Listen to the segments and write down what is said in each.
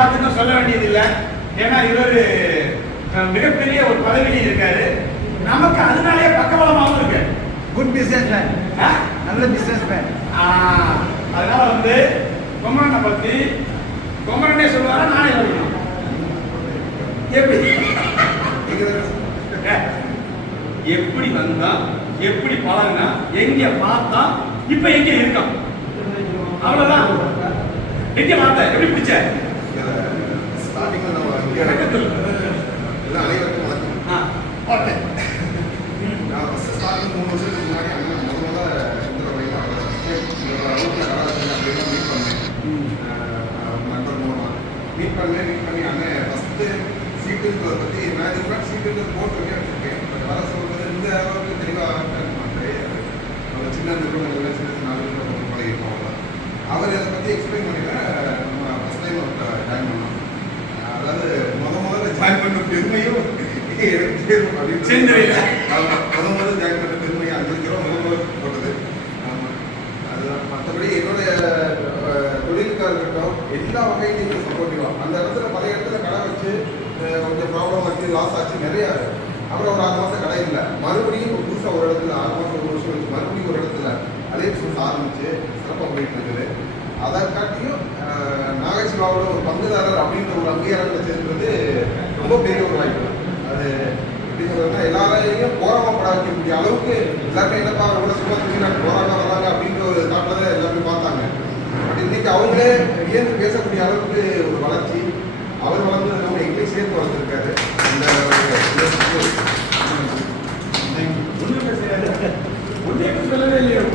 எல்லாத்துக்கும் சொல்ல வேண்டியது இல்லை ஏன்னா இவர் மிகப்பெரிய ஒரு பதவியில் இருக்காரு. நமக்கு அதனாலே பக்கபலமாகவும் இருக்கு. Good businessman? நல்ல பிசினஸ் மேன் அதனால வந்து குமரனை பத்தி குமரனே சொல்லுவாரா நானே சொல்லணும் எப்படி? எப்படி வந்தா எப்படி பழகுனா எங்க பார்த்தா இப்ப எங்க இருக்கான்? அவ்வளவுதான். எங்க பார்த்த? எப்படி பிடிச்ச? அனைவருக்கும் வணக்கம் ஆ, பார்த்தேன். நான் ஃபஸ்ட்டு ஸ்டார்டிங் மூணு வருஷத்துக்கு முன்னாடி அண்ணன் முதல்ல இந்த அப்படின்னு மீட் பண்ணேன் நண்பர் மீட் பண்ணேன் மீட் பண்ணி அண்ணன் ஃபர்ஸ்ட் சீட்டுன்றதை பற்றி நான் இதுக்கு முன்னாடி சீட்டுன்றது போட்டு வைக்க வச்சிருக்கேன் பட் வர சொல்றது இந்த அளவுக்கு தெளிவாக கிடையாது நம்ம சின்ன நிறுவனங்கள் சின்ன சின்ன நிறுவனங்கள் பழகிருக்கோம் அவர் இதை பற்றி எக்ஸ்பிளைன் பண்ணிடுறேன் நம்ம ஃபர்ஸ்ட் டைம் ஜாயின் பண்ணோம் அதாவது முத முதல்ல ஜாயின் பண்ண பெருமையும். ஆமா. முத முதல்ல ஜாயின் பண்ண பெருமையும் அஞ்சு கிலோ முத முதல் போட்டது. ஆமா. அதுதான். மற்றபடி என்னுடைய அஹ், தொழிலுக்காக இருக்கட்டும் எல்லா வகையிலும் எனக்கு சப்போர்ட்டிவா அந்த இடத்துல பழைய இடத்துல கடை வச்சு கொஞ்சம் ப்ராப்ளம் ஆச்சு லாஸ் ஆச்சு நிறைய. அப்புறம் ஒரு ஆறு மாசம் கடை இல்லை. மறுபடியும் இப்போ புதுசாக ஒரு இடத்துல ஆறு மாசம் ஒரு வருஷம் வச்சு மறுபடியும் ஒரு இடத்துல அதே ஆரம்பிச்சு சிறப்பாக போயிட்டு இருக்குது. அதை காட்டியும் அஹ், நாகசிவாவோட ஒரு பங்குதாரர் அப்படின்ற ஒரு அங்கீகாரத்தை சேர்க்கிறது ரொம்ப பெரிய ஒரு வாய்ப்பு அது எப்படி சொல்றதுன்னா எல்லாரையும் போராமப்பட வைக்கக்கூடிய அளவுக்கு எல்லாருமே என்னப்பா கூட சும்மா தூக்கி போராட வராங்க அப்படின்ற ஒரு தாட்டில் தான் எல்லாருமே பார்த்தாங்க. பட் இன்னைக்கு அவங்களே வியந்து பேசக்கூடிய அளவுக்கு ஒரு வளர்ச்சி. அவர் வளர்ந்தது நம்ம எங்கேயும் சேர்த்து வளர்ந்துருக்காரு இந்த சொல்லவே இல்லையே.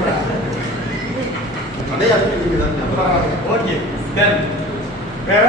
அடையாளம் தான் ஓகே தென் வேற?